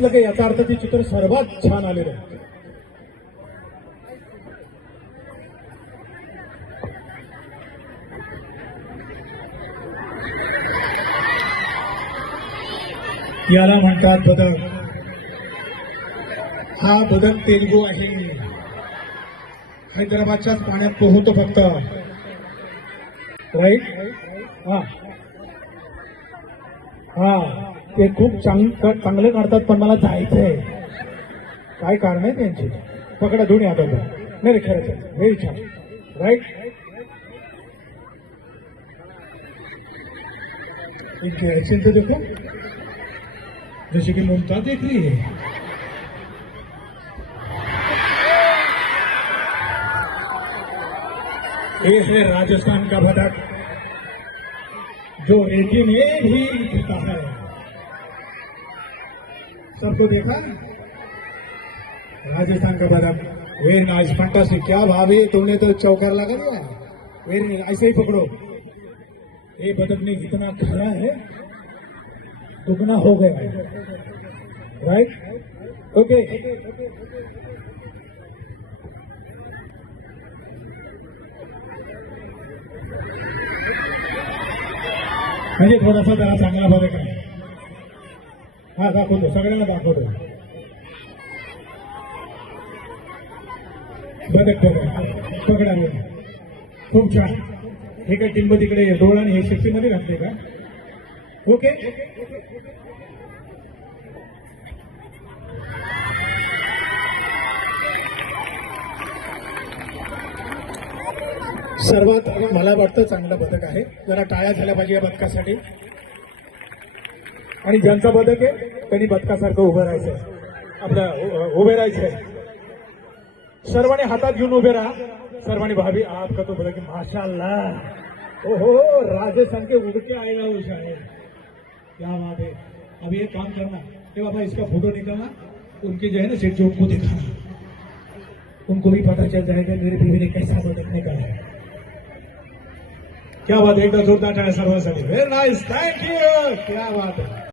याचा अर्थ ते चित्र सर्वात छान आलेलं आहे. याला म्हणतात बदक हा बदक तेलगू आहे. हैदराबादच्याच पाण्यात पोहतो फक्त. राईट हा. हा. ते खूप चांग चांगले काढतात, पण मला जायचंय. काय कारण आहे त्यांची? पकडा दोन्ही हातात नाही रे, खरंच व्हेरी छान. राईट इनकी एक्शन तो देखो. जैसे कि मुमताज़ देख रही है. ये है राजस्थान का भटक, जो रेती में भी जीता है। सबको देखा? राजस्थान का बदक वेरी नाइस फंटास्टिक क्या भाभी तुमने तो चौकर लगा दिया। वेरी ऐसे ही पकड़ो। ये बदक ने जितना खाया है दुगना हो गया है। राइट ओके म्हणजे थोडासा जरा चांगला बदक आहे हा दाखवतो. सगळ्यांना दाखवतो. बदक पकडा पकडा खूप छान. हे काय टिंब तिकडे डोळा आणि हे शिफ्टीमध्ये घातले का? ओके? सर्वात मला वाटतं चांगलं बदक आहे. जरा टाळ्या झाल्या पाहिजे या पथकासाठी. आणि ज्यांचा बदक आहे, त्यांनी बदकासारखं उभं राहायचंय आपलं उभे राहायचंय सर्वांनी हातात घेऊन उभे राहा. सर्वांनी भाभी आपका तो बदक माशाल्लाह. ओहो राजस्थान के के आएगा वो शायद क्या बात है. अभी एक काम करना. ए बाबा, इसका फ़ोटो निकालना. उनके जो है ना सिर उनको दिखाना. उनको भी पता चल जाएगा, मेरे बीवी ने कैसा बदक निकाला है. क्या बात है एकदा जोरदार सर्वांसाठी व्हेरी नाईस थँक्यू क्या बात है.